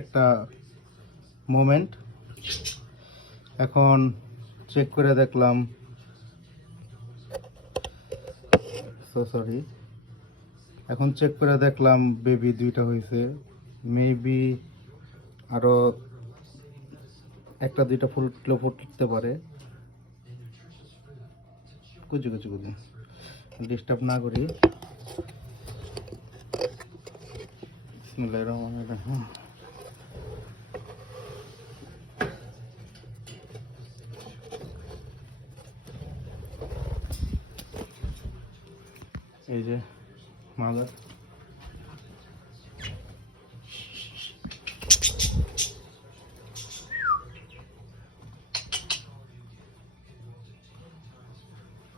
একটা মোমেন্ট। এখন চেক করে দেখলাম, সরি, এখন চেক করে দেখলাম বেবি দুইটা হয়েছে। মেবি আরো একটা দুইটা ফুটতে পারে। কুচি কুচি কুচি ডিস্টার্ব না করি। বিসমিল্লাহির রহমানির রহিম। এই যে মাদার